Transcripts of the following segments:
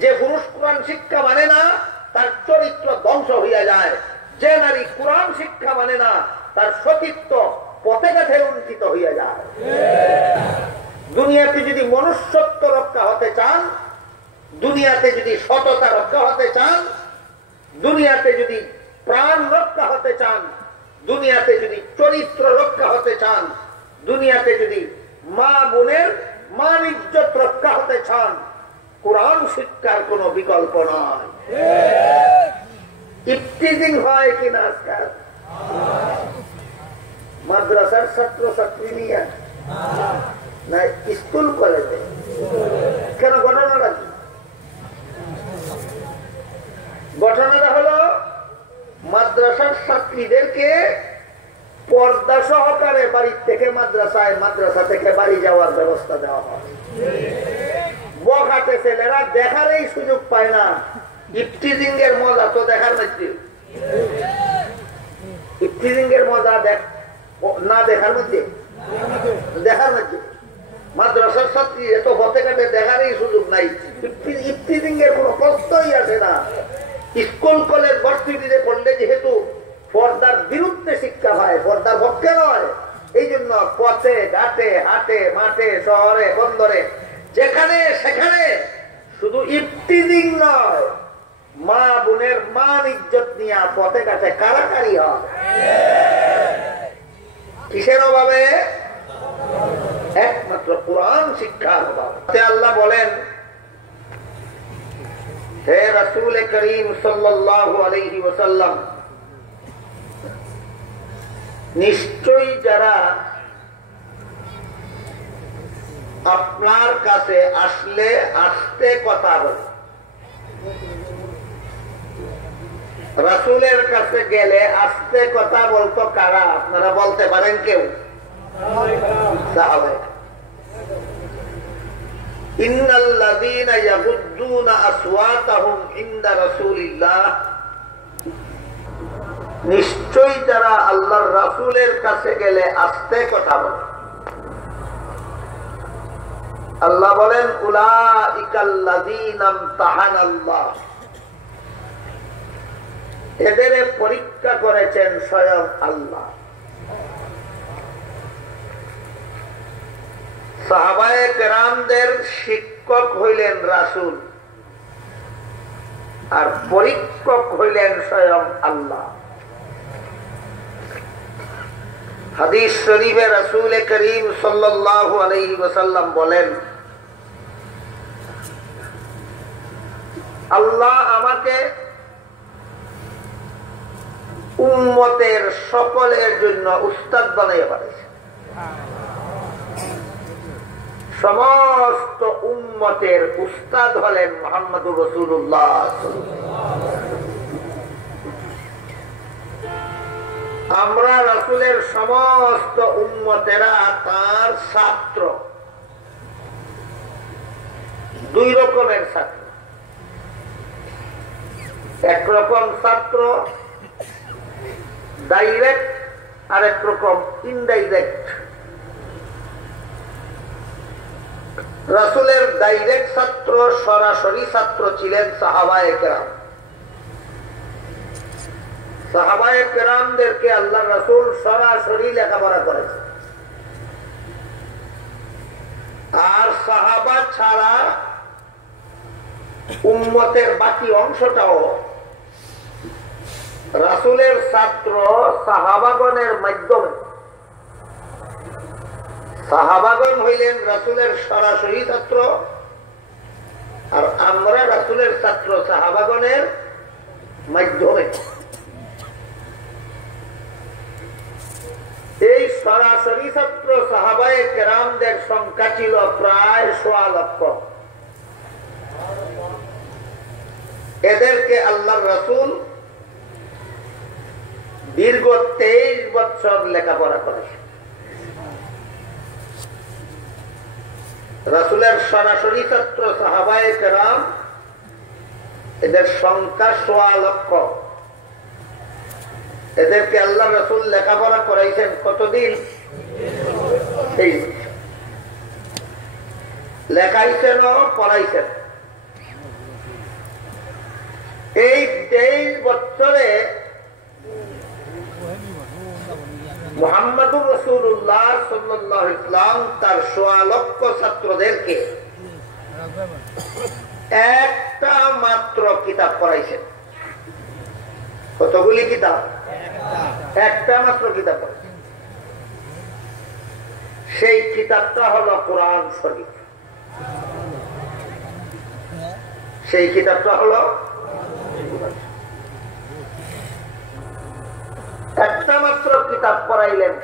যে পুরুষ কোরআন শিক্ষা মানে না তার চরিত্র ধ্বংস হইয়া যায়, যে নারী কোরআন শিক্ষা মানে না তার সতীত্ব পথে গাছে লুণ্ঠিত হইয়া যায়। দুনিয়াতে যদি মনুষ্যত্ব রক্ষা হতে চান, দুনিয়াতে যদি সততা রক্ষা হতে চান, দুনিয়াতে যদি প্রাণ রক্ষা হতে চান, দুনিয়াতে যদি চরিত্র রক্ষা হতে চান, দুনিয়াতে যদি মা বোনের মান ইজ্জত রক্ষা হতে চান, কোরআন শিক্ষার কোন বিকল্প নয়। ইফতিজিং হয় কিনা আজকাল মাদ্রাসার ছাত্র ছাত্রী নিয়ে না স্কুল কলেজে? কেন? ঘটনাটা কি? ঘটনাটা হলো মাদ্রাসার ছাত্রীদেরকে পর্দা সহকারে বাড়ির থেকে মাদ্রাসায়, মাদ্রাসা থেকে বাড়ি যাওয়ার ব্যবস্থা দেওয়া হয়। বখাটে ছেলেরা দেখারই সুযোগ পায় না। ইফতিজিং এর মজা তো দেখার মধ্যে, ইফতিজিং এর মজা না দেখার মধ্যে, দেখার মধ্যে মাদ্রাসার ছাত্রী এত হতে কাটে দেখারই সুযোগ নাই। ইফতিজিং এর কোন প্রশ্নই আসে না। স্কুল কলেজ ভার্সিটিতে পড়লে যেহেতু পর্দার বিরুদ্ধে শিক্ষা হয়, পর্দার পক্ষে নয়, এই জন্য পথে ঘাটে হাটে মাঠে শহরে বন্দরে যেখানে সেখানে শুধু ইফতিজিং নয়, মা বোনের মান ইজ্জত নিয়ে পথে ঘাটে কারাকারি হয়। কিসের অভাবে? একমাত্র কোরআন শিক্ষার অভাবে। আল্লাহ বলেন, হে রাসূল করিম সাল্লাল্লাহু আলাইহি ওয়াসাল্লাম, নিশ্চয়ই যারা আপনার কাছে আসলে আস্তে কথা বলে, রাসূলের কাছে গেলে আস্তে কথা বলতো কারা? আপনারা বলতে পারেন কেউ? সাহাবায়ে ইন্নাল্লাযীনা ইয়াগুদ্দুনা আসওয়াতাহুম ইনদা রাসূলিল্লাহ, নিশ্চয়ই যারা আল্লাহর রাসূলের কাছে গেলে আস্তে কথা বলে। আল্লাহ বলেন, উলাইকাল্লাযীনা ইমতাহানাল্লাহ, এদের পরীক্ষা করেছেন স্বয়ং আল্লাহ। সাহাবায়ে কেরামদের শিক্ষক হইলেন রাসূল, আর পরীক্ষক হইলেন স্বয়ং আল্লাহ। হাদিস শরীফে রাসূল করিম সাল্লাল্লাহু আলাইহি ওয়াসাল্লাম বলেন, আল্লাহ আমাকে উম্মতের সকলের জন্য উস্তাদ বানাইয়া পাঠাইছে। সমস্ত উম্মতের উস্তাদ হলেন মুহাম্মদুর রাসূলুল্লাহ। আমরা রাসূলের সমস্ত উম্মতেরা তার ছাত্র। দুই রকমের ছাত্র, একরকম ছাত্র ডাইরেক্ট, আর একরকম ইনডাইরেক্ট। রাসূলের ডাইরেক্ট ছাত্র, সরাসরি ছাত্র ছিলেন সাহাবায়ে কেরাম। সাহাবায়ে কেরামদেরকে আল্লাহ রাসূল সরাসরি লেখাপড়া করেছে। আর সাহাবা ছাড়া উম্মতের বাকি অংশটাও রাসূলের ছাত্র সাহাবাগণের মাধ্যমে। সাহাবাগণ হইলেন রাসূলের সরাসরি ছাত্র, আর আমরা রাসূলের ছাত্র সাহাবাগণের মাধ্যমে। এই সরাসরি ছাত্র সাহাবায়ে কেরামদের সংখ্যা ছিল প্রায় ১.৫ লক্ষ। এদেরকে আল্লাহর রাসূল দীর্ঘ ২৩ বছর লেখাপড়া করেছে। রাসূলের সরাসরি ছাত্র সাহাবায়ে কেরাম, এদের সংখ্যা ১.৫ লক্ষ। এদেরকে আল্লাহ রাসূল লেখাপড়া করাইছেন কতদিন? ২৩ বছর। লেখাইছেন ও পড়াইছেন। এই 23 বছরে মুহাম্মদুর রাসূলুল্লাহ সাল্লাল্লাহু আলাইহি ওয়াসাল্লাম তার 1.5 লক্ষ ছাত্রদেরকে একটা মাত্র কিতাব পড়াইছেন। কতগুলি কিতাব? একটা মাত্র কিতাব পড়াইছেন। সেই কিতাবটা হলো কোরআন শরীফ। সেই কিতাবটা হলো একটা মাত্র কিতাব পড়াইলেন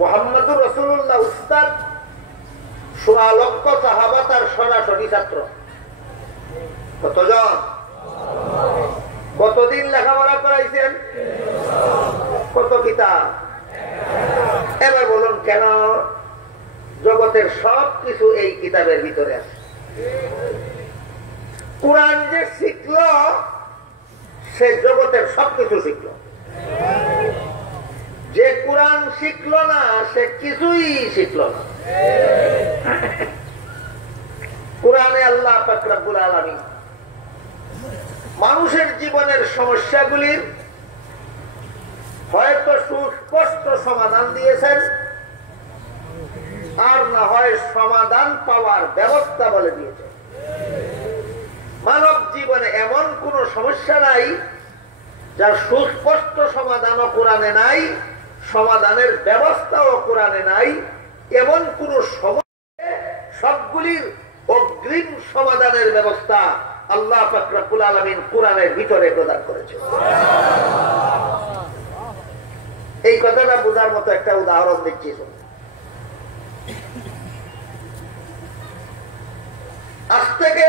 মুহাম্মদুর রাসূলুল্লাহ উস্তাদ 1.5 লক্ষ সাহাবা তার সরাসরি ছাত্র। কতজন? কতদিন লেখাপড়া করাইছেন? কত কিতাব? এবার বলুন কেন জগতের সব কিছু এই কিতাবের ভিতরে আছে? কোরআন যে শিখল সে জগতের সবকিছু শিখল, যে কোরআন শিখল না সে কিছুই শিখল না। কোরআনে আল্লাহ পাক রব্বুল আলামিন মানুষের জীবনের সমস্যাগুলির হয়তো সুস্পষ্ট সমাধান দিয়েছেন, আর না হয় সমাধান পাওয়ার ব্যবস্থা বলে দিয়েছেন। মানব জীবনে এমন কোন সমস্যা নাই যার সুস্পষ্ট সমাধানও কোরআনে নাই, সমাধানের ব্যবস্থাও কোরআনে নাই। এমন কোন সমস্যা সবগুলির অগ্রিম সমাধানের ব্যবস্থা আল্লাহ পাক রব্বুল আলামিন কোরআনের ভিতরে প্রদান করেছেন। এই কথাটা বোঝার মতো একটা উদাহরণ দিচ্ছি। আজ থেকে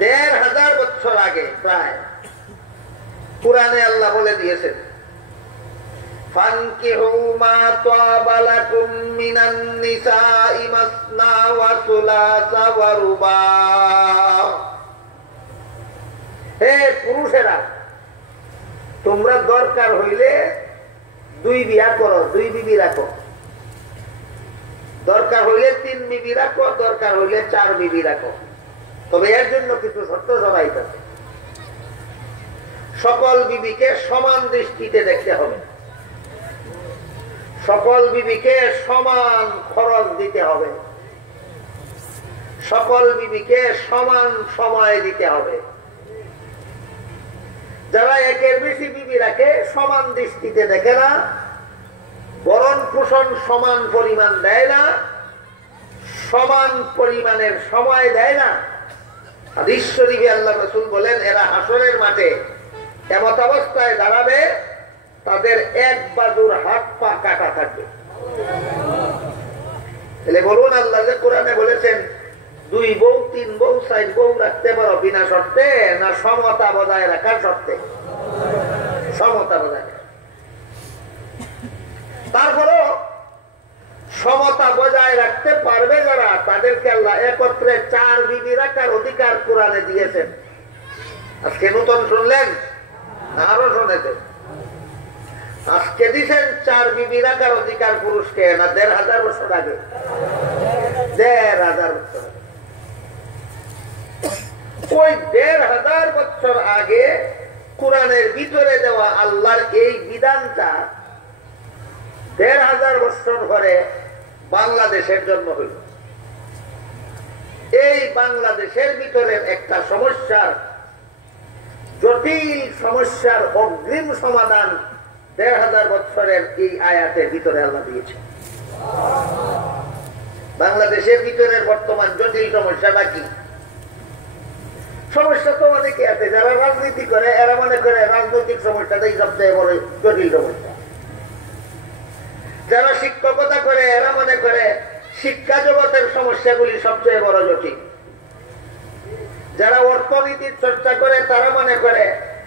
1500 বছর আগে প্রায় কোরআনে আল্লাহ বলে দিয়েছেন, ফানকিহু মা তাবা লাকুম মিনান নিসাই মাসনা ওয়া সুলাসা ওয়া রুবা। হে পুরুষেরা, তোমরা দরকার হইলে 2 বিয়া করো, 2 বিবি রাখো। দরকার হইলে 3 বিবি রাখো, দরকার হইলে 4 বিবি রাখো। তবে এর জন্য কিছু শর্ত সরাইতে হবে। সকল বিবিকে সমান দৃষ্টিতে দেখতে হবে, সকল বিবিকে সমান খরচ দিতে হবে, সকল বিবিকে সমান সময় দিতে হবে। যারা একের বেশি বিবি রাখে সমান দৃষ্টিতে দেখে না, বরণ পোষণ সমান পরিমাণ দেয় না, সমান পরিমাণের সময় দেয় না। হাদিস শরীফে আল্লাহ রাসূল বলেন, এরা হাসরের মাঠে এমত অবস্থায় দাঁড়াবে তাদের এক বাজুর হাত পা কাটা থাকবে। তাহলে বলুন, আল্লাহ যে কোরআনে বলেছেন 2 বউ 3 বউ 4 বউ রাখতে পারো বিনা শর্তে, না সমতা বজায় রাখার শর্তে? সমতা বজায় রাখা। তারপরও সমতা বজায় রাখতে পারবে যারা, তাদেরকে আল্লাহ একত্রে 4 বিবি রাখার অধিকার কোরআনে দিয়েছেন। আজকে নতুন শুনলেন, আরো শুনেছেন? আজকে দিয়েছেন 4 বিবি রাখার অধিকার পুরুষকে, না 1500 বছর আগে? 1500 বছর আগে। ওই 1500 বছর আগে কোরআনের ভিতরে দেওয়া আল্লাহর এই বিধানটা 1500 বছর পরে বাংলাদেশের জন্ম হইল। এই বাংলাদেশের ভিতরে একটা সমস্যার, জটিল সমস্যার অগ্রিম সমাধান 1500 বছরের এই আয়াতের ভিতরে আল্লাহ দিয়েছে। বাংলাদেশের ভিতরের বর্তমান জটিল সমস্যাটা কি? সমস্যা তো অনেকে আছে, যারা রাজনীতি করে এরা মনে করে রাজনৈতিক সমস্যাটাই সবচেয়ে বড় জটিল সমস্যা। যারা শিক্ষকতা করে এরা মনে করে শিক্ষা জগতের সমস্যাগুলি সবচেয়ে বড় জটিল। যারা অর্থনীতির চর্চা করে তারা মনে করে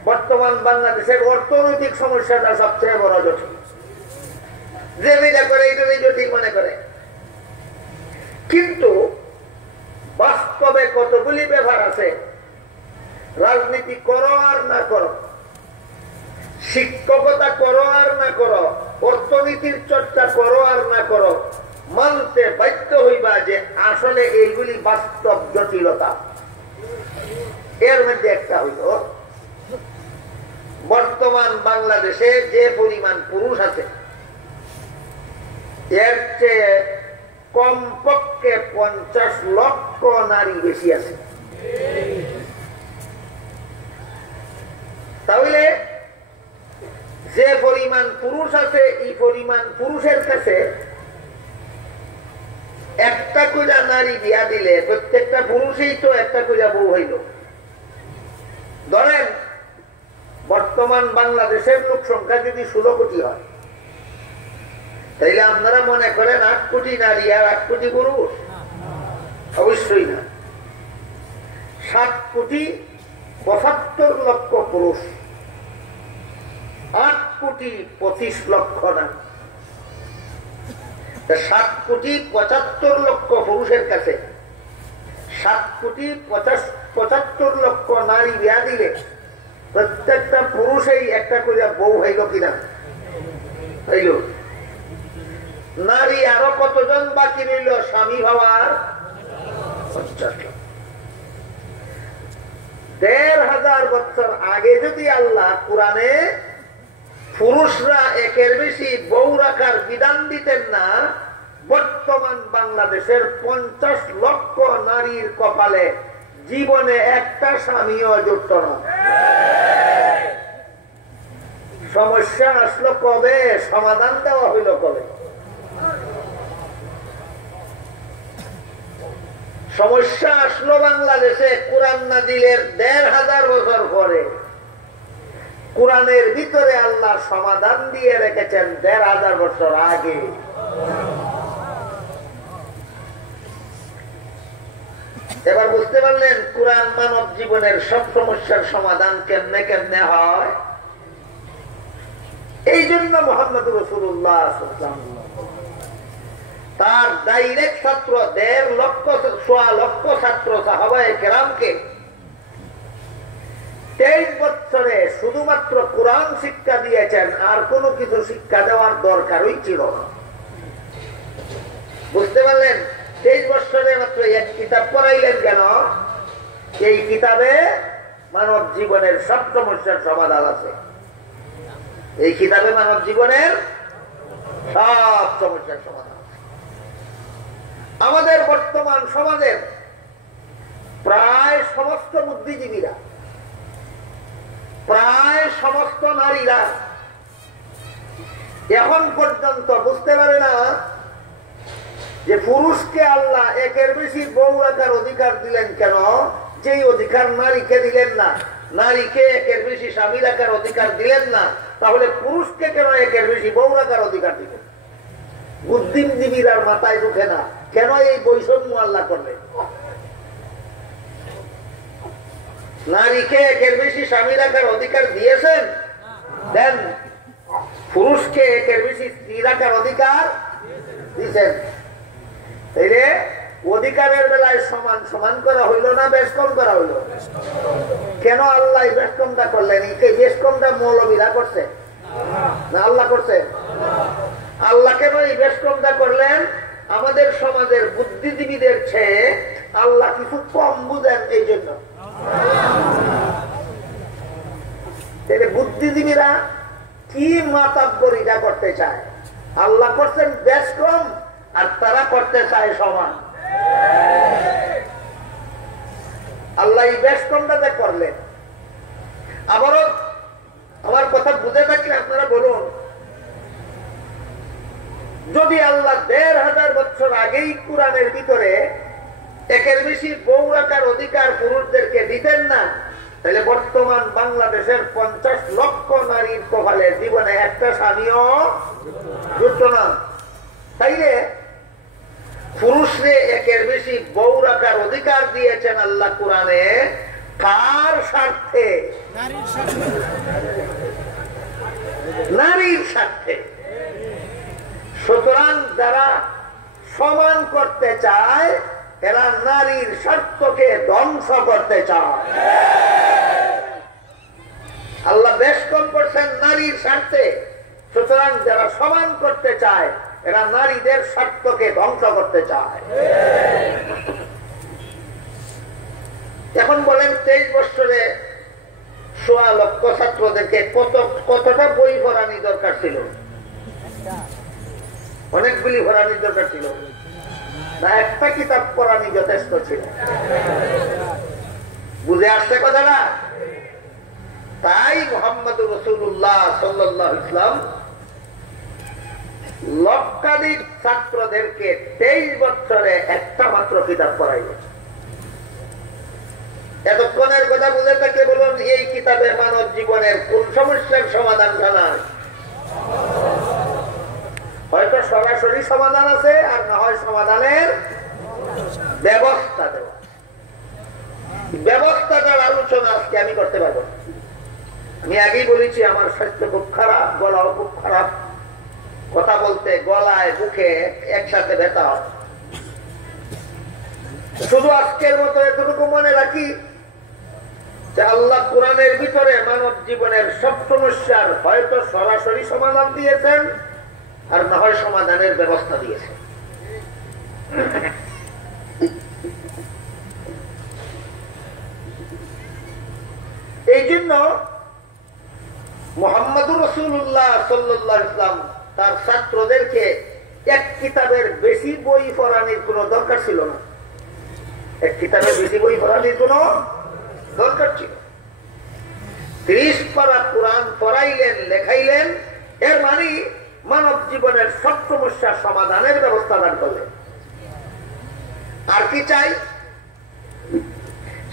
বর্তমান বাংলাদেশের অর্থনৈতিক সমস্যাটা সবচেয়ে বড় জটিল। যে যেটা করে এইটাই জটিল মনে করে। কিন্তু বাস্তবে কতগুলি ব্যাপার আছে, রাজনীতি করো আর না করো, শিক্ষকতা করো আর না করো, অর্থনীতির চর্চা করো আর না করো, মানতে বাধ্য হইবা যে আসলে এইগুলি বাস্তব জটিলতা। এর মধ্যে একটা হইল বর্তমান বাংলাদেশে যে পরিমাণ পুরুষ আছে এর চেয়ে কমপক্ষে 50 লক্ষ নারী বেশি আছে। তাহলে যে পরিমাণ পুরুষ আছে এই পরিমাণ পুরুষের কাছে একটা কইরা নারী বিয়া দিলে প্রত্যেকটা পুরুষই তো একটা কইরা বউ হইল। ধরেন বর্তমান বাংলাদেশের লোক সংখ্যা যদি 16 কোটি হয় তাইলে আপনারা মনে করেন 8 কোটি নারী আর 8 কোটি পুরুষ? অবশ্যই না। 7 কোটি 75 লক্ষ পুরুষ, 8 কোটি 25 লক্ষ নারী। 7 কোটি 75 লক্ষ পুরুষের কাছে 7 কোটি 75 লক্ষ নারী বিয়া দিলে প্রত্যেকটা পুরুষেই একটা করে বউ হইল কিনা? হইল। নারী আরো কতজন বাকি রইল স্বামী হওয়ার? 1500 বছর আগে যদি আল্লাহ কোরআনে পুরুষরা একের বেশি বউ রাখার বিধান দিতেন না, বর্তমান বাংলাদেশের 50 লক্ষ নারীর কপালে জীবনে একটা স্বামীও জুটত না। সমস্যা আসলো কবে? সমাধান দেওয়া হইল কবে? সমস্যা আসলো বাংলাদেশে কোরআন নাজিলের 1500 বছর পরে। কোরআনের ভিতরে আল্লাহ সমাধান দিয়ে রেখেছেন 1500 বছর আগে। এবার বুঝতে পারলেন কোরআন মানব জীবনের সব সমস্যার সমাধান কেমনে কেমনে হয়। এই জন্য মুহাম্মদ রাসূলুল্লাহ তার ডাইরেক্ট ছাত্র 1.5 লক্ষ 1.25 লক্ষ ছাত্র সাহাবায়ে কেরামকে 23 বছরে শুধুমাত্র কোরআন শিক্ষা দিয়েছেন, আর কোনো কিছু শিক্ষা দেওয়ার দরকারই ছিল না। বুঝতে পারলেন? 23 বছরে মাত্র এক কিতাব পড়াইলেন কেন? এই কিতাবে মানব জীবনের সব সমস্যার সমাধান আছে। এই কিতাবে মানব জীবনের সব সমস্যার সমাধান। আমাদের বর্তমান সমাজের প্রায় সমস্ত বুদ্ধিজীবীরা, প্রায় সমস্ত নারীরা এখন পর্যন্ত বুঝতে পারে না যে পুরুষকে আল্লাহ একের বেশি বউ রাখার অধিকার দিলেন কেন, যেই অধিকার নারীকে দিলেন না। নারীকে একের বেশি স্বামী রাখার অধিকার দিলেন না, তাহলে পুরুষকে কেন একের বেশি বউ রাখার অধিকার দিলেন? বুদ্ধিজীবীরা মাথায় ঢুকে না কেন এই বৈষম্য আল্লাহ করলেন। নারীকে একের বেশি স্বামী রাখার অধিকার দিয়েছেন, দেন পুরুষকে একের বেশি স্ত্রী রাখার অধিকার দিয়েছেন। তাইলে অধিকারের বেলায় সমান সমান করা হইল না বেশ কম করা হইল? কেন আল্লাহ বেশ কমটা করলেন? এই বেশ কমটা মৌলবীরা করছে না আল্লাহ করছে? আল্লাহ কেন এই বেশ কমটা করলেন? আমাদের সমাজের বুদ্ধিজীবীদের চেয়ে আল্লাহ কিছু কম বুঝেন, এই জন্য। বুদ্ধিজীবীরা কি মাতাব্বরিটা করতে চায়? আল্লাহ করছেন বেশ কম আর তারা করতে চায় সমান। আল্লাহ এই বেশ কমটা করলেন। আবারও আমার কথা বুঝে থাকলে আপনারা বলুন, যদি আল্লাহ 1500 বছর আগেই কোরআনের ভিতরে একের বেশি বউ রাখার অধিকার পুরুষদেরকে দিতেন না, তাহলে বর্তমান বাংলাদেশের 50 লক্ষ নারীর কপালে জীবনে একটা স্বামীও জুটত না। তাইলে পুরুষরে একের বেশি বউ রাখার অধিকার দিয়েছেন আল্লাহ কোরআনে কার স্বার্থে? নারীর স্বার্থে। সুতরাং যারা সমান করতে চায় এরা নারীর স্বার্থকে ধ্বংস করতে চায়। আল্লাহ বেশ কম করছেন নারীর স্বার্থে, সুতরাং যারা সমান করতে চায় এরা নারীদের স্বার্থকে ধ্বংস করতে চায়। এখন বলেন 23 বছরে 16 লক্ষ ছাত্রদেরকে কতটা বই পড়ানি দরকার ছিল? অনেকগুলি পড়ানির দরকার ছিল না? একটা কিতাব পড়ানি যথেষ্ট ছিল? বুঝে আসছে কথাটা? তাই মুহাম্মদুর রাসূলুল্লাহ সাল্লাল্লাহু আলাইহি ওয়াসাল্লাম লক্ষাধিক ছাত্রদেরকে 23 বছরে একটা মাত্র কিতাব পড়াইলেন। এতক্ষণের কথা বুঝে থাকে বলুন, এই কিতাবে মানব জীবনের কোন সমস্যার সমাধান জানায়? হয়তো সরাসরি সমাধান আছে, আর না হয় সমাধানের ব্যবস্থা দেওয়া। ব্যবস্থাটার আলোচনা আজকে আমি করতে পারবো। আমি আগেই বলেছি আমার স্বাস্থ্য খুব খারাপ, গলাও খুব খারাপ, কথা বলতে গলায় মুখে একসাথে ব্যথা হয়। শুধু আজকের মতো এতটুকু মনে রাখি যে আল্লাহ কোরআনের ভিতরে মানব জীবনের সব সমস্যার হয়তো সরাসরি সমাধান দিয়েছেন, আর না হয় সমাধানের ব্যবস্থা দিয়েছেন। এই জন্য মুহাম্মদুর রাসূলুল্লাহ সাল্লাল্লাহু আলাইহি ওয়াসাল্লাম তার ছাত্রদেরকে এক কিতাবের বেশি বই পড়ানোর কোন দরকার ছিল না। এক কিতাবের বেশি বই পড়ানোর কোন দরকার ছিল? 30 পারা কোরআন পড়াইলেন, লেখাইলেন, এর মানে মানব জীবনের সব সমস্যার সমাধানের ব্যবস্থা দান করলেন। আর কি চাই?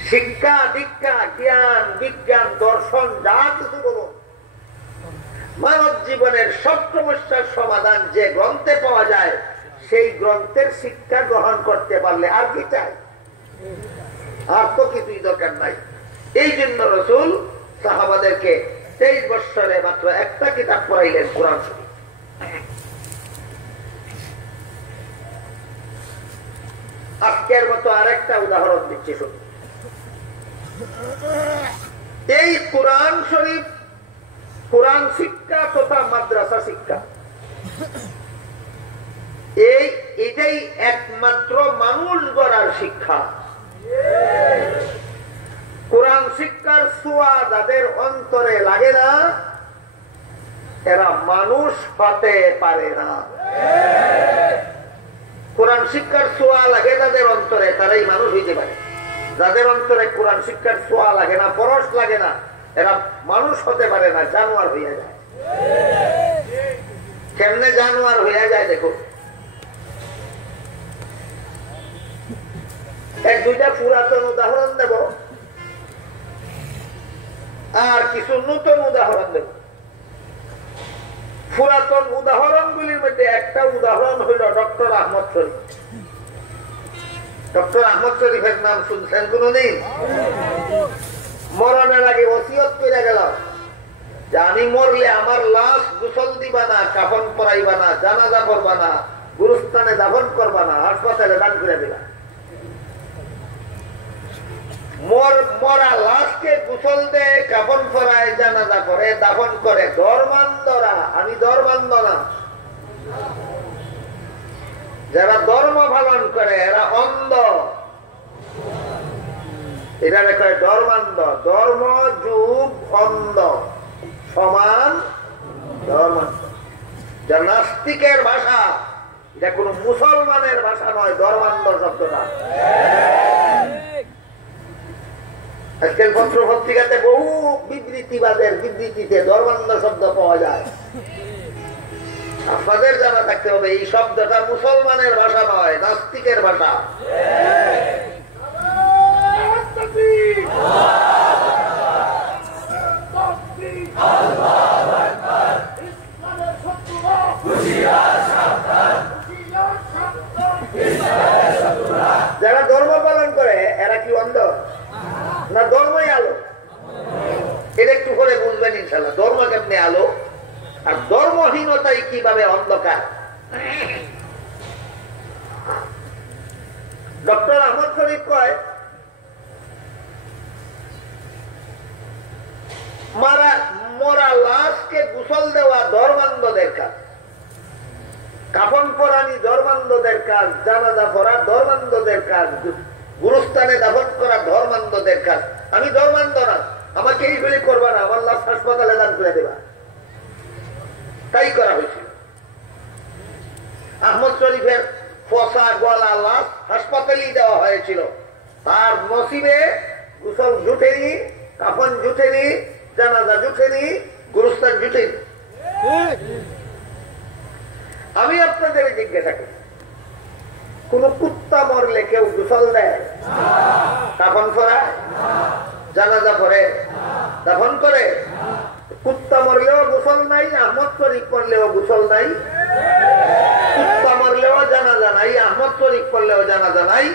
শিক্ষা দীক্ষা জ্ঞান বিজ্ঞান দর্শন যা কিছু বলুন, মানব জীবনের সব সমস্যার সমাধান যে গ্রন্থে পাওয়া যায়, সেই গ্রন্থের শিক্ষা গ্রহণ করতে পারলে আর কি চাই? আর তো কিছুই দরকার নাই। এই জন্য রাসূল সাহাবাদেরকে 23 বছরে মাত্র একটা কিতাব পড়াইলেন, কোরআন শরীফ। আজকের মতো আরেকটা উদাহরণ দিচ্ছি শুধু। এই কোরআন শরীফ, কোরআন শিক্ষা তথা মাদ্রাসা শিক্ষা, এটাই একমাত্র মানুষ গড়ার শিক্ষা। কোরআন শিক্ষার ছোঁয়া যাদের অন্তরে লাগে না, এরা মানুষ হতে পারে না। কোরআন শিক্ষার ছোঁয়া লাগে যাদের অন্তরে, তারাই মানুষ হইতে পারে। যাদের অন্তরে কোরআন শিক্ষার ছোঁয়া লাগে না, পরশ লাগে না, এরা মানুষ হতে পারে না, জানোয়ার হইয়া যায়। কেমনে জানোয়ার হইয়া যায় দেখো। এক দুইটা পুরাতন উদাহরণ দেব, আর কিছু নতুন উদাহরণ দেব। পুরাতন উদাহরণগুলির মধ্যে একটা উদাহরণ হইল ডক্টর আহমদ শরীফ। ডক্টর আহমদ শরীফের নাম শুনছেন কোনদিন? মরণের আগে ওসিয়ত করে গেল যে আমি মরলে আমার লাশ গোসল দিবা না, কাফন পরাইবা না, জানাজা করবা না, গুরুস্থানে দাফন করবা না, হাসপাতালে দান করে দিবা। মরা লাশকে গোসল দেয়, কাফন পরায়, জানাজা করে, দাফন করে ধর্মান্ধরা। আমি ধর্মান্ধ না। যারা ধর্ম পালন করে এরা অন্ধ, এরা কয় ধর্মান্ধ। ধর্ম যুগ অন্ধ সমান ধর্মান্ধ। যা নাস্তিকের ভাষা, এটা কোন মুসলমানের ভাষা নয়। ধর্মান্ধ শব্দটা আজকাল পত্র পত্রিকাতে বহু বিবৃতিবাদের বিবৃতিতে ধর্মান্ধ শব্দ পাওয়া যায়। আপনাদের জানা থাকতে হবে এই শব্দটা মুসলমানের ভাষা নয়, নাস্তিকের ভাষা। যারা ধর্ম পালন করে এরা কি অন্ধ না ধর্মই আলো? এটা একটু করে বুঝবেন ইনশাল্লাহ। ধর্ম কেমনে আলো আর ধর্মহীনতাই কিভাবে অন্ধকার। ডক্টর আহমদ শরীফ কয় মরা লাশকে গোসল দেওয়া ধর্মান্ধদের কাজ, কাফন পরানি ধর্মান্ধদের কাজ, জানাজা পড়া ধর্মান্ধদের কাজ, গুরুস্থানে দাফন করা ধর্মান্ধদের কাজ। আমি ধর্মান্ধ না, আমাকে এইগুলি করবা না, আমার লাশ হাসপাতালে দান করে দেবা। তাই করা হয়েছিল। আহমদ শরীফের ফসা গলা লাশ হাসপাতালেই দেওয়া হয়েছিল। তার নসিবে গোসল জুটেনি, কাফন জুটেনি, জানাজা জুটেনি, গুরুস্থান জুটেনি। আমি আপনাদের জিজ্ঞাসা করি, কোন কুত্তা মরলে কেউ গোসল দেয়, কাফন পরায়, জানাজা পড়ে, দাফন করে? কুত্তা মরলেও গোসল নাই, আহমদ শরীফ পড়লেও গোসল নাই। কুত্তা মরলেও জানাজা নাই, আহমদ শরীফ পড়লেও জানাজা নাই।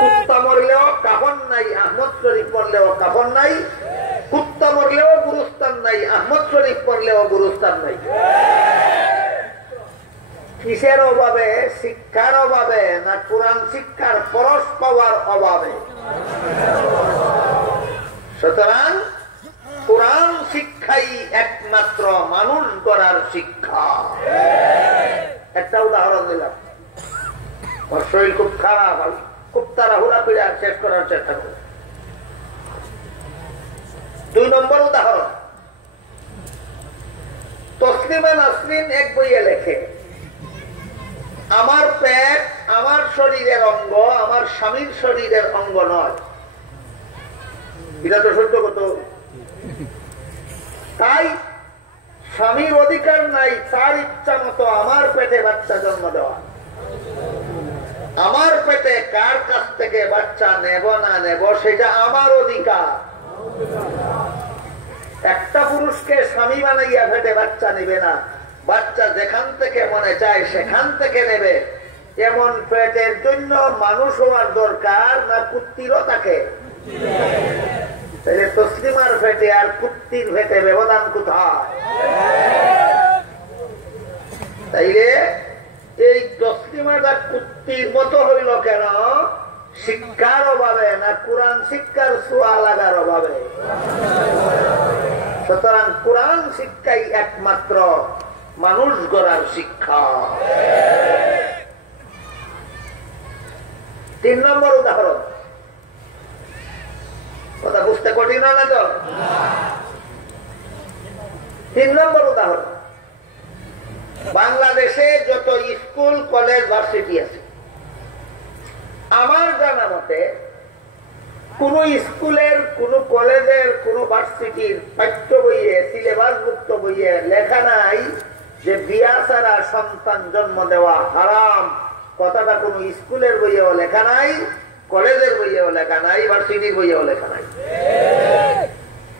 কুত্তা মরলেও কাফন নাই, আহমদ শরীফ পড়লেও কাফন নাই। কুত্তা মরলেও গুরুস্থান নাই, আহমদ শরীফ পড়লেও গুরুস্থান নাই। কিসের অভাবে? শিক্ষার অভাবে না কোরআন শিক্ষার পরশ পাওয়ার অভাবে? সুতরাং কোরআন শিক্ষাই একমাত্র মানুষ গড়ার শিক্ষা। একটা উদাহরণ দিলাম, আমার শরীর খুব খারাপ, খুব তাড়াহুড়া করে শেষ করার চেষ্টা করি। 2 নম্বর উদাহরণ, তসলিমা নাসরিন এক বইয়ে লেখে, আমার পেট আমার শরীরের অঙ্গ, আমার স্বামীর শরীরের অঙ্গ নয়। এটা তো সত্য কথা। তাই স্বামীর অধিকার নাই তার ইচ্ছা মতো আমার পেটে বাচ্চা জন্ম দেওয়া। আমার পেটে কার কাছ থেকে বাচ্চা নেব না নেব সেটা আমার অধিকার। একটা পুরুষকে স্বামী বানাইয়া পেটে বাচ্চা নেবে না, বাচ্চা যেখান থেকে মনে চায় সেখান থেকে নেবে। এমন পেটের জন্য মানুষ হওয়ার দরকার না কুত্তিরও থাকে? তাহলে তসলিমার পেটে আর কুত্তির পেটে ব্যবধান কোথায়? তাইলে এই তসলিমাটা কুত্তির মতো হইল কেন? শিক্ষার অভাবে না কোরআন শিক্ষার ছোঁয়া লাগার অভাবে? সুতরাং কোরআন শিক্ষাই একমাত্র মানুষ গড়ার শিক্ষা। 3 নম্বর উদাহরণ, কথা বুঝতে কঠিন না তো? 3 নম্বর উদাহরণ, বাংলাদেশে যত স্কুল কলেজ ভার্সিটি আছে, আমার জানা মতে কোন স্কুলের, কোন কলেজের, কোন ভার্সিটির পাঠ্য বইয়ে, সিলেবাস মুক্ত বইয়ে লেখা নাই যে বিয়া ছাড়া সন্তান জন্ম দেওয়া হারাম। কথাটা কোন স্কুলের বইয়েও লেখা নাই, কলেজের বইয়েও লেখা নাই, ভার্সিটির বইয়েও লেখা নাই।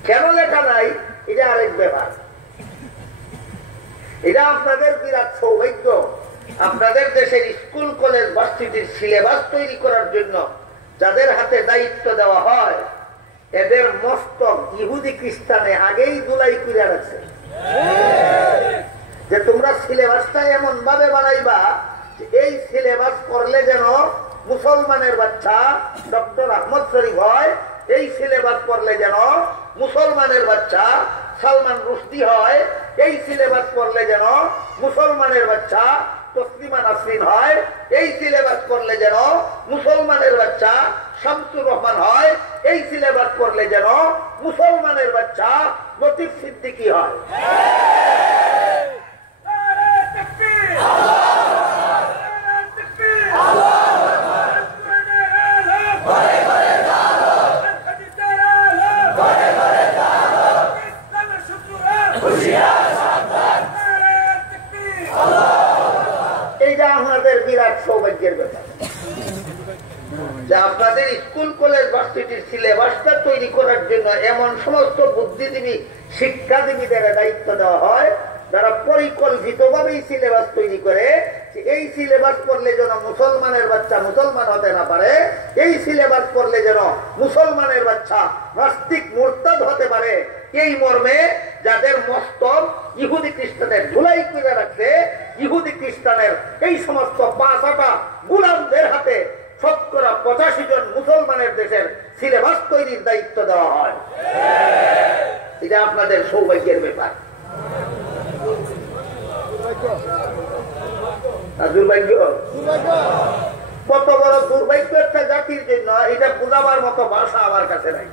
কেন লেখা নাই? এটা আরেক ব্যাপার। এটা আপনাদের বিরাট সৌভাগ্য। আপনাদের দেশের স্কুল কলেজ ভার্সিটির সিলেবাস তৈরি করার জন্য যাদের হাতে দায়িত্ব দেওয়া হয়, এদের মস্তক ইহুদি খ্রিস্টানে আগেই দুলাই করে রাখছে যে তোমরা সিলেবাসটা এমন ভাবে বানাইবা এই সিলেবাস করলে যেন মুসলমানের বাচ্চা ডক্টর আহমদ শরীফ হয়, এই সিলেবাস করলে যেন মুসলমানের বাচ্চা সালমান রুশদি হয়, এই সিলেবাস করলে যেন মুসলমানের বাচ্চা তসলিমা নাসরিন হয়, এই সিলেবাস করলে যেন মুসলমানের বাচ্চা শামসুর রহমান হয়, এই সিলেবাস করলে যেন মুসলমানের বাচ্চা লতিফ সিদ্দিকী হয়। এইটা আমাদের বিরাট সৌভাগ্যের ব্যাপার যে আপনাদের স্কুল কলেজ ভার্সিটির সিলেবাসটা তৈরি করার জন্য এমন সমস্ত বুদ্ধিজীবী শিক্ষাজীবীদের দায়িত্ব দেওয়া হয় যারা পরিকল্পিতভাবেই সিলেবাস তৈরি করে। এই সিলেবাস পড়লে যেন মুসলমানের বাচ্চা মুসলমান হতে না পারে, এই সিলেবাস পড়লে যেন মুসলমানের বাচ্চা নাস্তিক মুরতাদ হতে পারে, এই মর্মে যাদের মস্তক ইহুদি খ্রিস্টানের ধুলাই করে রাখছে, ইহুদি খ্রিস্টানের এই সমস্ত 5-8 গোলামদের হাতে 85 জন মুসলমানের দেশের সিলেবাস তৈরির দায়িত্ব দেওয়া হয়। এটা আপনাদের সৌভাগ্যের ব্যাপার না দুর্ভাগ্য? কত বড় দুর্ভাগ্য একটা জাতির জন্য এটা বুঝাবার মতো ভাষা আমার কাছে নাই।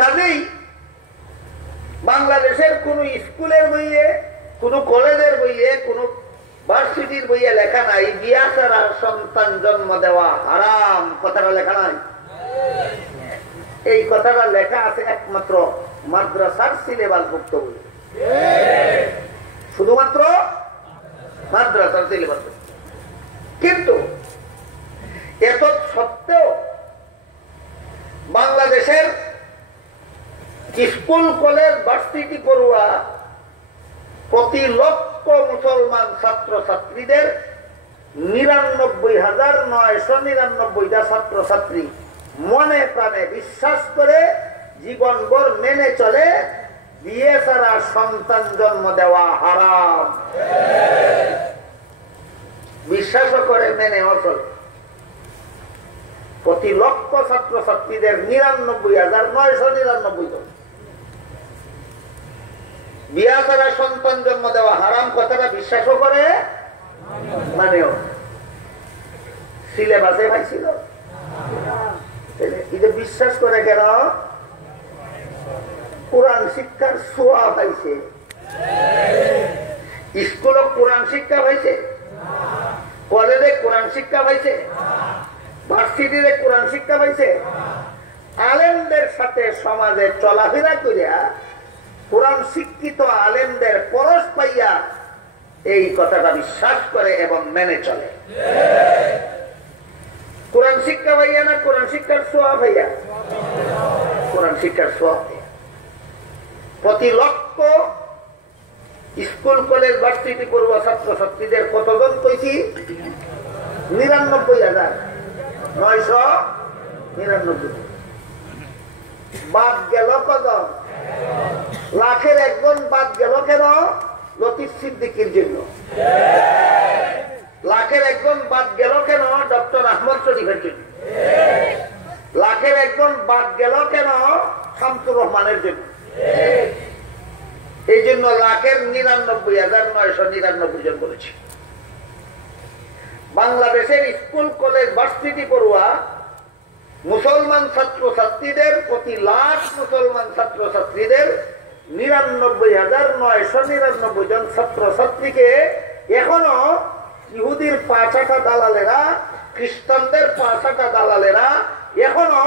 কাজেই বাংলাদেশের কোন স্কুলের বইয়ে, কোন কলেজের বইয়ে, কোন ভার্সিটির বইয়ে লেখা নাই বিয়া ছাড়া সন্তান জন্ম দেওয়া হারাম, কথাটা লেখা নাই। এই কথাটা লেখা আছে একমাত্র মাদ্রাসার সিলেবাসভুক্ত বই, শুধুমাত্র মাদ্রাসার সিলেবাস। কিন্তু এত সত্ত্বেও বাংলাদেশের স্কুল কলেজ ভার্সিটি পড়ুয়া প্রতি লক্ষ মুসলমান ছাত্র ছাত্রীদের ৯৯,৯৯৯টা ছাত্র ছাত্রী মনে প্রাণে বিশ্বাস করে জীবনভর মেনে চলে বিয়ে ছাড়া সন্তান জন্ম দেওয়া হারাম। বিশ্বাসও করে, মেনেও চলে। প্রতি লক্ষ ছাত্র ছাত্রীদের ৯৯,৯৯৯ জন বিয়া ছাড়া সন্তান জন্ম দেওয়া হারাম কথাটা বিশ্বাসও করে, মানেও। সিলেবাসে পাইছিল, এটা বিশ্বাস করে কেন? কোরআন শিক্ষার ছোঁয়া পাইছে। স্কুলে কোরআন শিক্ষা পাইছে, কলেজে কোরআন শিক্ষা পাইছে, ভার্সিটিতে কোরআন শিক্ষা পাইছে। আলেমদের সাথে সমাজে চলাফেরা করিয়া কোরআন শিক্ষিত আলেমদের পরশ পাইয়া এই কথাটা বিশ্বাস করে এবং মেনে চলে। কোরআন শিক্ষা পাইয়া না কোরআন শিক্ষার ছোঁয়া পাইয়া? কোরআন শিক্ষার ছোঁয়া পাইয়া। প্রতি লক্ষ স্কুল কলেজ ভার্সিটি পড়ুয়া ছাত্র ছাত্রীদের কতজন কইছি? ৯৯,৯৯৯। বাদ গেল কজন? লাখের একজন বাদ গেল কেন? লতিফ সিদ্দিকীর জন্য। লাখের একজন বাদ গেল কেন? ডক্টর আহমদ শরীফের জন্য। লাখের একজন বাদ গেল কেন? শামসুর রহমানের জন্য। এই জন্য লাখের ৯৯,৯৯৯ জন বলেছি। বাংলাদেশের স্কুল কলেজ ভার্সিটি পড়ুয়া মুসলমান ছাত্র ছাত্রীদের প্রতি লাখ মুসলমান ছাত্র ছাত্রীদের ৯৯,৯৯৯ জন ছাত্র ছাত্রীকে এখনো ইহুদির পাঁচাটা দালালেরা, খ্রিস্টানদের পাঁচাটা দালালেরা এখনো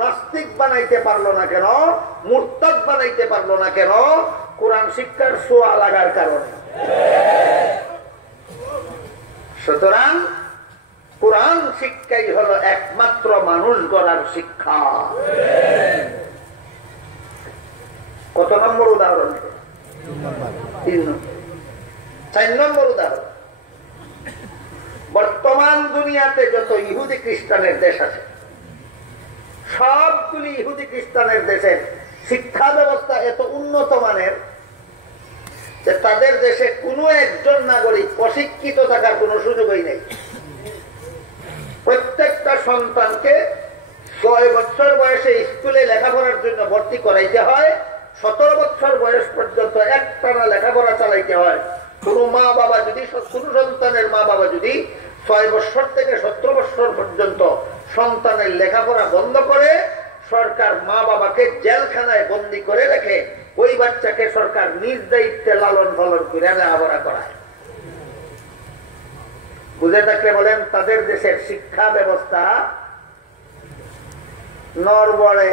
নাস্তিক বানাইতে পারলো না কেন? মুরতাদ বানাইতে পারলো না কেন? কোরআন শিক্ষার ছোঁয়া লাগার কারণে। সুতরাং কোরআন শিক্ষাই হলো একমাত্র মানুষ গড়ার শিক্ষা। কত নম্বর উদাহরণ? ৩ নম্বর। ৪ নম্বর উদাহরণ, বর্তমান দুনিয়াতে যত ইহুদি খ্রিস্টানের দেশ আছে সবগুলি ইহুদি খ্রিস্টানের দেশের শিক্ষা ব্যবস্থা এত উন্নত মানের যে তাদের দেশে কোনো একজন নাগরিক অশিক্ষিত থাকার কোনো সুযোগই নেই। প্রত্যেকটা সন্তানকে ৬ বছর বয়সে স্কুলে লেখাপড়ার জন্য ভর্তি করাইতে হয়, ১৭ বছর বয়স পর্যন্ত একটানা লেখাপড়া চালাইতে হয়। কোন মা বাবা যদি, কোন সন্তানের মা বাবা যদি ৬ বছর থেকে ১৭ বছর পর্যন্ত সন্তানের লেখাপড়া বন্ধ করে সরকার মা বাবাকে জেলখানায় বন্দি করে রেখে ওই বাচ্চাকে সরকার নিজ দায়িত্বে লালন পালন করে লেখাপড়া করায়। বুঝে থাকলে বলেন তাদের দেশের শিক্ষা ব্যবস্থা নড়বড়ে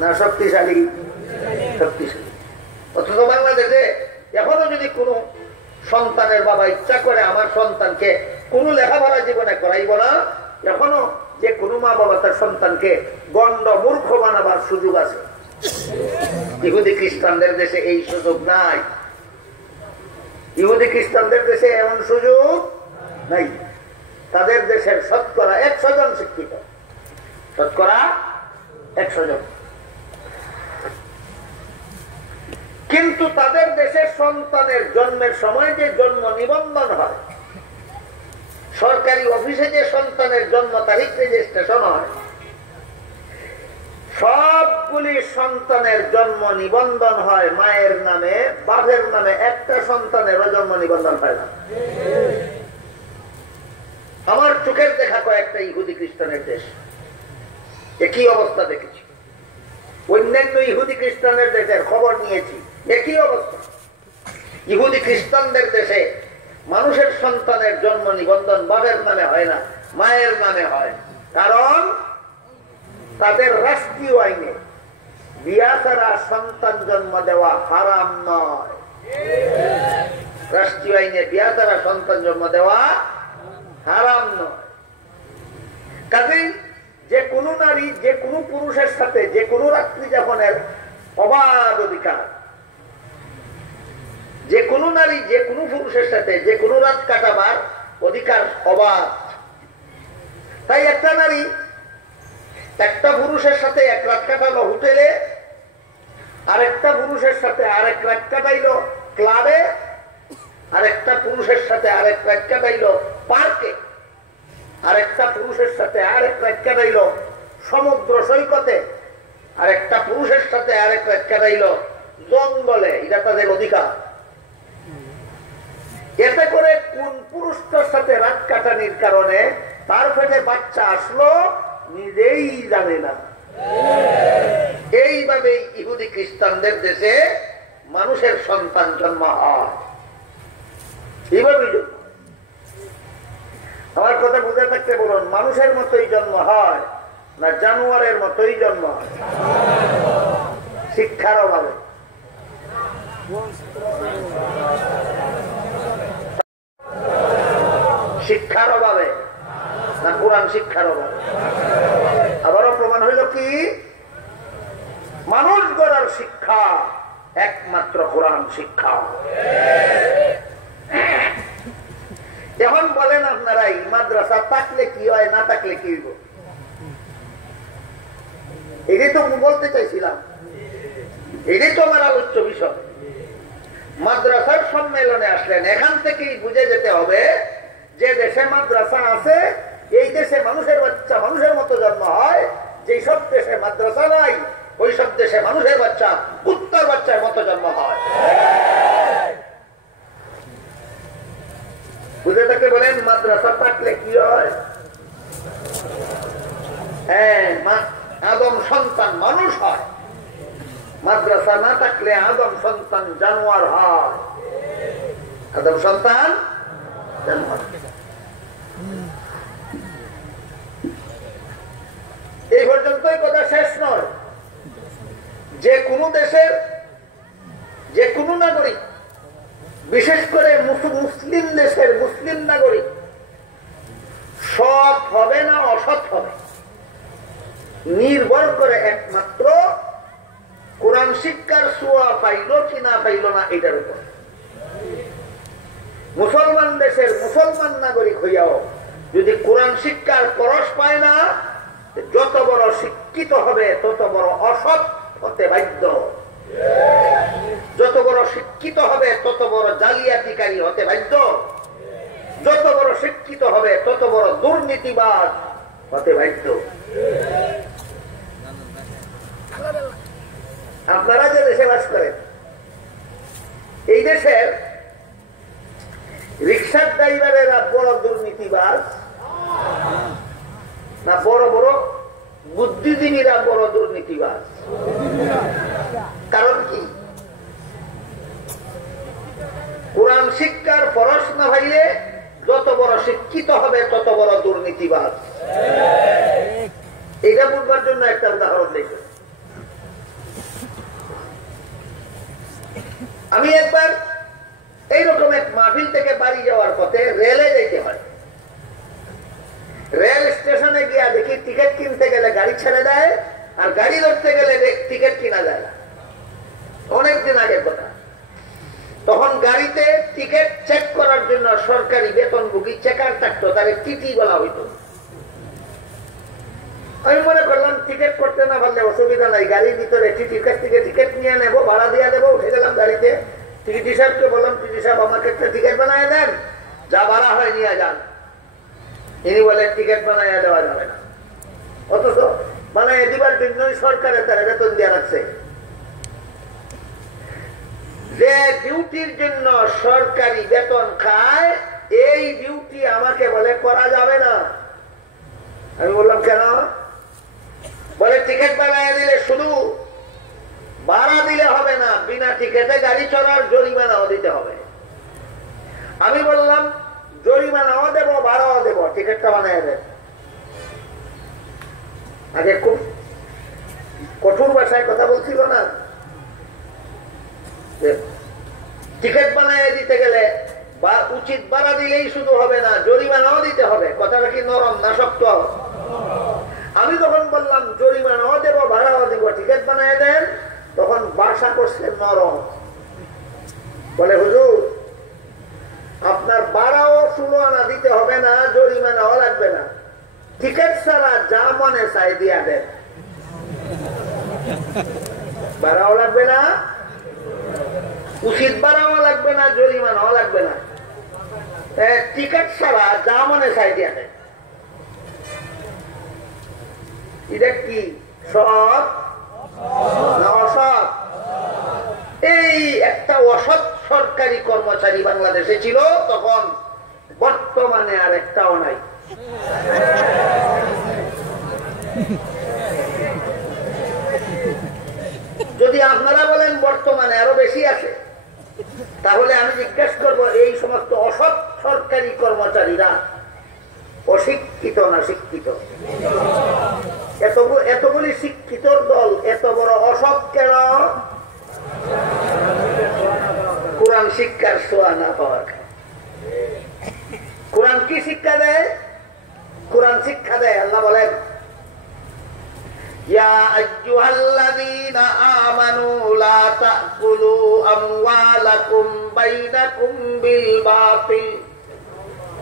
না শক্তিশালী? শক্তিশালী। অথচ বাংলাদেশে এখনো যদি কোনো সন্তানের বাবা ইচ্ছা করে আমার সন্তানকে কোনো লেখাপড়া জীবনে করাইব না, এখনো যে কোনো মা বাবা তার সন্তানকে গণ্ড মূর্খ বানাবার সুযোগ আছে। ইহুদি খ্রিস্টানদের দেশে এই সুযোগ নাই। ইহুদি খ্রিস্টানদের দেশে এমন সুযোগ নাই। তাদের দেশের শতকরা ১০০ জন শিক্ষিত, শতকরা ১০০ জন। কিন্তু তাদের দেশের সন্তানের জন্মের সময় যে জন্ম নিবন্ধন হয়, সরকারি অফিসে যে সন্তানের জন্ম তারিখ রেজিস্ট্রেশন হয়, সবগুলি সন্তানের জন্ম নিবন্ধন হয় মায়ের নামে, বাপের নামে। একটা সন্তানেরও জন্ম নিবন্ধন হয় না। আমার চোখের দেখা কয়েকটা ইহুদি খ্রিস্টানের দেশ একই অবস্থা দেখেছি। অন্যান্য ইহুদি খ্রিস্টানের দেশের খবর নিয়েছি, একই অবস্থা। ইহুদি খ্রিস্টানদের দেশে মানুষের সন্তানের জন্ম নিবন্ধন বাপের নামে হয় না, মায়ের নামে হয়। কারণ তাদের রাষ্ট্রীয় আইনে বিয়া ছাড়া সন্তান জন্ম দেওয়া হারাম নয়। রাষ্ট্রীয় আইনে বিয়া ছাড়া সন্তান জন্ম দেওয়া হারাম নয়। কাজেই যে কোনো নারী যে কোনো পুরুষের সাথে যে কোনো রাত্রি যাপনের অবাধ অধিকার, যে কোনো নারী যে কোনো পুরুষের সাথে যে কোনো রাত কাটাবার অধিকার অবাধ। তাই একটা নারী একটা পুরুষের সাথে এক রাত কাটালো হোটেলে, আরেকটা পুরুষের সাথে আরেক রাত কাটাইলো ক্লাবে, আরেকটা পুরুষের সাথে আরেক রাত কাটাইলো পার্কে, আরেকটা পুরুষের সাথে আরেক রাত কাটাইলো সমুদ্র সৈকতে, আরেকটা পুরুষের সাথে আরেক রাত কাটাইলো জঙ্গলে। এটা তাদের অধিকার। এতে করে কোন পুরুষটার সাথে রাত কাটানির কারণে তার পেটে বাচ্চা আসলো নিজেই জানে না। এইভাবে ইহুদি খ্রিস্টানদের দেশে মানুষের সন্তান জন্ম হয়। এইভাবে আমার কথা বুঝে থাকতে বলুন, মানুষের মতোই জন্ম হয় না জানোয়ারের মতোই জন্ম হয়? শিক্ষার অভাবে। শিক্ষার অভাবে না কোরআন শিক্ষার অভাবে? আবারও প্রমাণ হইল কি, মানুষ গড়ার শিক্ষা একমাত্র কোরআন শিক্ষা। এখন বলেন আপনারাই মাদ্রাসা থাকলে কি হয়, না থাকলে কি হইব? এটাই তো বলতে চাইছিলাম, এটাই তো আমার আলোচ্য বিষয়। মাদ্রাসার সম্মেলনে আসলেন, এখান থেকেই বুঝে যেতে হবে যে দেশে মাদ্রাসা আছে এই দেশে মানুষের বাচ্চা মানুষের মতো জন্ম হয়। যে সব দেশে মাদ্রাসা নাই ওই সব দেশে মানুষের বাচ্চা কুত্তার বাচ্চার মতো জন্ম হয়। বুঝে থাকতে বলেন মাদ্রাসা থাকলে কি হয়? হ্যাঁ, আদম সন্তান মানুষ হয়। মাদ্রাসা না থাকলে আদম সন্তান জানোয়ার হয়। আদম সন্তান জানোয়ার। এই পর্যন্তই কথা শেষ নয়। যে কোনো দেশের যে কোনো নাগরিক, বিশেষ করে মুসলিম দেশের মুসলিম নাগরিক সৎ হবে না অসৎ হবে নির্ভর করে একমাত্র কোরআন শিক্ষার ছোঁয়া পাইল কি না পাইল না এটার উপর। মুসলমান দেশের মুসলমান নাগরিক হইয়াও যদি কোরআন শিক্ষার পরশ পায় না, যত বড় শিক্ষিত হবে তত বড় অসৎ হতে বাধ্য। যত বড় শিক্ষিত হবে তত বড় জালিয়াতিকারী হতে বাধ্য। যত বড় শিক্ষিত হবে তত বড় দুর্নীতিবাদ হতে বাধ্য। আপনারা যে দেশে বাস করেন, এই দেশের রিক্সার ড্রাইভারেরা বড় দুর্নীতিবাজ না বড় বড় বুদ্ধিজীবীরা বড় দুর্নীতিবাজ? কারণ কি? কোরআন শিক্ষার পরশ না ভাইলে যত বড় শিক্ষিত হবে তত বড় দুর্নীতিবাজ। এটা বুঝবার জন্য একটা উদাহরণ দেখি। আমি একবার এইরকম এক মাহফিল থেকে বাড়ি যাওয়ার পথে রেলে যেতে হয়। রেল স্টেশনে গিয়া দেখি টিকিট কিনতে গেলে গাড়ি ছেড়ে দেয়, আর গাড়ি ধরতে গেলে টিকিট কিনা যায় না। অনেকদিন আগের কথা। তখন গাড়িতে টিকিট চেক করার জন্য সরকারি বেতনভোগী চেকার থাকতো, তারে টিটি বলা হইতো। আমি মনে করলাম টিকিট করতে না পারলে অসুবিধা নাই, গাড়ির ভিতরে টিটির কাছ থেকে টিকিট নিয়ে নেবো, ভাড়া দিয়ে দেবো। উঠে গেলাম গাড়িতে। টিটি সাহেবকে বললাম, টিটি সাহেব আমাকে একটা টিকিট বানায় দেন, যা ভাড়া হয় নিয়ে যান। ইনি বলেন টিকিট বানাইয়া দেওয়া যাবে না। অথচ মানে দিবার জন্যই সরকারে তারা বেতন দিয়ে রাখছে। যে ডিউটির জন্য সরকারি বেতন খায় এই ডিউটি আমাকে বলে করা যাবে না। আমি বললাম কেন? বলে টিকিট বানায় দিলে শুধু ভাড়া দিলে হবে না, বিনা টিকিটে গাড়ি চলার জরিমানাও দিতে হবে। আমি বললাম জরিমানাও দেব, ভাড়াও দেব, টিকিটটা বানায় দেন। আগে খুব কঠোর ভাষায় কথা বলছিল না, টিকিট বানায় দিতে গেলে বা উচিত ভাড়া দিলেই শুধু হবে না, জরিমানাও দিতে হবে। কথাটা কি নরম না শক্ত? আমি তখন বললাম জরিমানাও দেব, ভাড়াও দিব, টিকিট বানায় দেন। তখন বাসা করছে নরম, বলে হুজুর আপনার ভাড়াও 16 আনা দিতে হবে না, জরিমানাও লাগবে না, টিকিট ছাড়া যা মনে চাই দিয়া দেন। ভাড়াও লাগবে না, উচিত ভাড়াও লাগবে না, জরিমানাও লাগবে না, টিকিট ছাড়া যা মনে চাই দিয়া দেন। এটা কি সৎ না অসৎ? এই একটা অসৎ সরকারি কর্মচারী বাংলাদেশে ছিল তখন, বর্তমানে আর একটাও নাই। যদি আপনারা বলেন বর্তমানে আরো বেশি আছে, তাহলে আমি জিজ্ঞেস করব এই সমস্ত অসৎ সরকারি কর্মচারীরা অশিক্ষিত না শিক্ষিত? এতগুলি শিক্ষিতর দল এত বড় অসৎ কেন? কোরআন শিক্ষার ছোঁয়া না পাওয়া। কোরআন কি শিক্ষা দেয়? কোরআন শিক্ষা দেয়, আল্লাহ বলেন ইয়া আইয়ুহাল্লাযীনা আমানু লা তাকুলু আমওয়ালাকুম বাইনাকুম বিল বাতিল।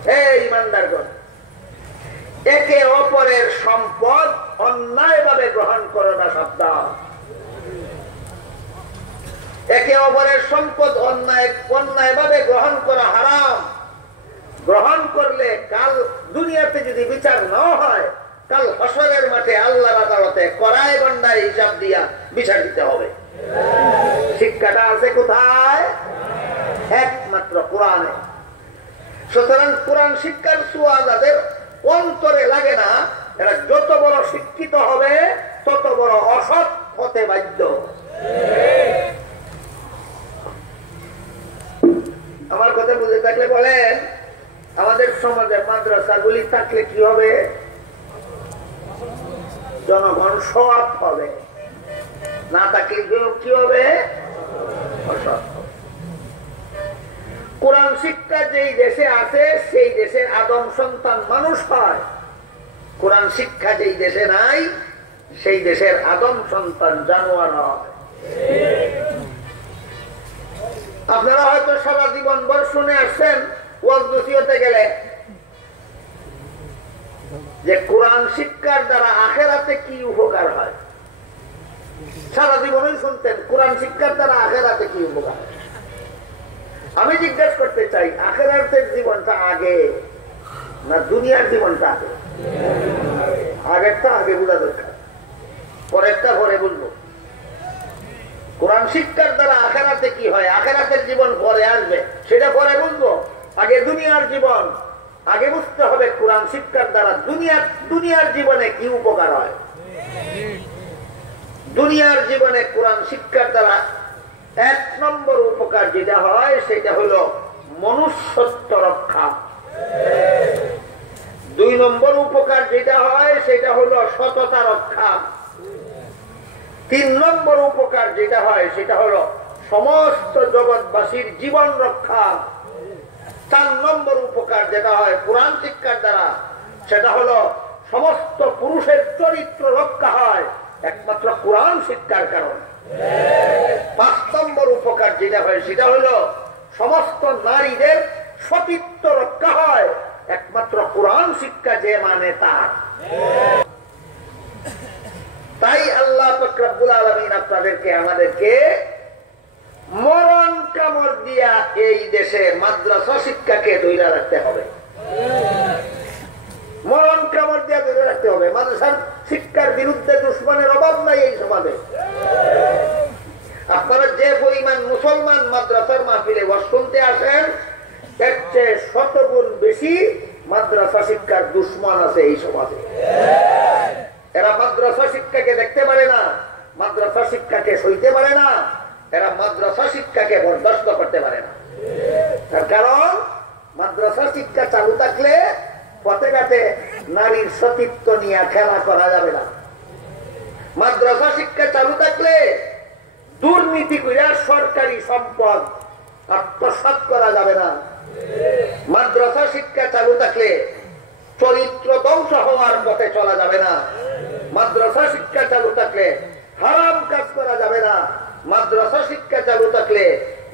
হে ঈমানদারগণ, একে অপরের সম্পদ অন্যায়ভাবে গ্রহণ করো না। সাবধান, একে অপরের সম্পদ অন্যায়ভাবে গ্রহণ করা হারাম। গ্রহণ করলে কাল দুনিয়াতে যদি বিচার না হয়, কাল হাসরের মাঠে আল্লাহর আদালতে কড়াই গন্ডায় হিসাব দিয়া বিচার দিতে হবে। শিক্ষাটা আছে কোথায়? একমাত্র কোরআনে। সুতরাং কোরআন শিক্ষার ছোঁয়া যাদের অন্তরে লাগে না, এরা যত বড় শিক্ষিত হবে তত বড় অসৎ হতে বাধ্য। আমার কথা বুঝে থাকলে বলেন, আমাদের সমাজে মাদ্রাসাগুলি থাকলে কি হবে? জনগণ সৎ হবে, না থাকলে কি হবে? অসৎ। কোরআন শিক্ষা যেই দেশে আছে সেই দেশের আদম সন্তান মানুষ হয়। কোরআন শিক্ষা যেই দেশে নাই সেই দেশের আদম সন্তান জানোয়ার হয়। আপনারা হয়তো সারা জীবন ভর শুনে আসছেন ওয়াজ নসিহতে গেলে যে কোরআন শিক্ষার দ্বারা আখেরাতে কি উপকার হয়। সারা জীবনই শুনতেন কোরআন শিক্ষার দ্বারা আখেরাতে কি উপকার হয়। আমি জিজ্ঞেস করতে চাই, আখেরাতের জীবনটা আগে না দুনিয়ার জীবনটা আগে? আগেরটা আগে বোঝা দরকার, পরেরটা পরে বুঝবো। কোরআন শিক্ষার দ্বারা আখেরাতে কি হয়, আখেরাতের জীবন পরে আসবে, সেটা পরে বুঝবো। আগে দুনিয়ার জীবন আগে বুঝতে হবে। কোরআন শিক্ষার দ্বারা দুনিয়ার জীবনে কি উপকার হয়। দুনিয়ার জীবনে কোরআন শিক্ষার দ্বারা 1 নম্বর উপকার যেটা হয় সেটা হলো মনুষ্যত্ব রক্ষা। 2 নম্বর উপকার যেটা হয় সেটা হলো সততা রক্ষা। 3 নম্বর উপকার যেটা হয় সেটা হলো সমস্ত জগৎবাসীর জীবন রক্ষা। 4 নম্বর উপকার যেটা হয় কোরআন শিক্ষার দ্বারা সেটা হলো সমস্ত পুরুষের চরিত্র রক্ষা হয় একমাত্র কোরআন শিক্ষার কারণে। 5 নম্বর উপকার যেটা হয় সেটা হলো সমস্ত নারীদের সতীত্ব রক্ষা হয় একমাত্র কোরআন শিক্ষা যে মানে তার। তাই আল্লাহ পাক রব্বুল আলামিন আপনাদেরকে আমাদেরকে মরণ কামড় দিয়া এই দেশে মাদ্রাসা শিক্ষাকে ধরে রাখতে হবে। মরণ কামড় দিয়া ধরে রাখতে হবে। মাদ্রাসার শিক্ষার বিরুদ্ধে শিক্ষার দুশ্মন আছে এই সমাজে। এরা মাদ্রাসা শিক্ষাকে দেখতে পারে না, মাদ্রাসা শিক্ষাকে সইতে পারে না, এরা মাদ্রাসা শিক্ষাকে বরদাস্ত করতে পারে না। তার কারণ মাদ্রাসা শিক্ষা চালু থাকলে পথে ঘাটে নারীর সতীত্ব নিয়ে খেলা করা যাবে না। মাদ্রাসা শিক্ষা চালু থাকলে দুর্নীতি করে সরকারি সম্পদ আত্মসাৎ করা যাবে না। মাদ্রাসা শিক্ষা চালু থাকলে চরিত্র ধ্বংস হওয়ার পথে চলা যাবে না। মাদ্রাসা শিক্ষা চালু থাকলে হারাম কাজ করা যাবে না। মাদ্রাসা শিক্ষা চালু থাকলে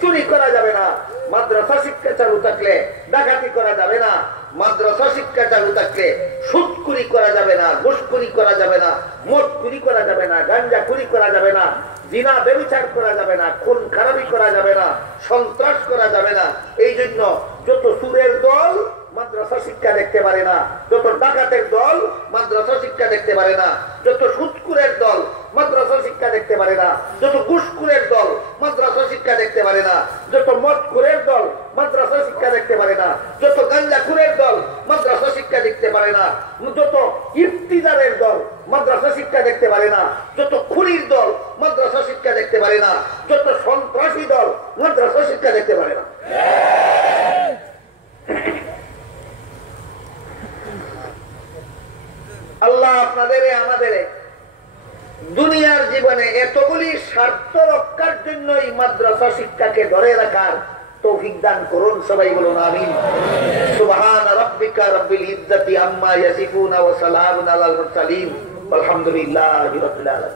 চুরি করা যাবে না। মাদ্রাসা শিক্ষা চালু থাকলে ডাকাতি করা যাবে না। মাদ্রাসা শিক্ষা চালু থাকলে সুদখুরি করা যাবে না, ঘুষখুরি করা যাবে না, মদখুরি করা যাবে না, গাঞ্জাখুরি করা যাবে না, জিনা ব্যভিচার করা যাবে না, খুন খারাপি করা যাবে না, সন্ত্রাস করা যাবে না। এই জন্য যত সুরের দল মাদ্রাসা শিক্ষা দেখতে পারে না, যত ডাকাতের দল মাদ্রাসা শিক্ষা দেখতে পারে না, যত সুদখুরের দল মাদ্রাসা শিক্ষা দেখতে পারে না, যত ঘুষখুরের দল মাদ্রাসা শিক্ষা দেখতে পারে না, যত মদখুরের দল মাদ্রাসা শিক্ষা দেখতে পারে না, যত গাঞ্জাখুরের দল মাদ্রাসা শিক্ষা দেখতে পারে না, যত ইফতিদারের দল মাদ্রাসা শিক্ষা দেখতে পারে না, যত খুনির দল মাদ্রাসা শিক্ষা দেখতে পারে না, যত সন্ত্রাসী দল মাদ্রাসা শিক্ষা দেখতে পারে না। আল্লাহ আপনাদের আমাদের দুনিয়ার জীবনে এতগুলি স্বার্থ রক্ষার জন্য এই মাদ্রাসা শিক্ষাকে ধরে রাখার তৌফিক দান করুন। সবাই বলুন আমিন। সুবহান রাব্বিকা রাব্বিল ইজ্জাতি আম্মা ইয়াসিফুন ওয়া সালামুন আলাল মুরসালিন আলহামদুলিল্লাহি রাব্বিল আলামিন।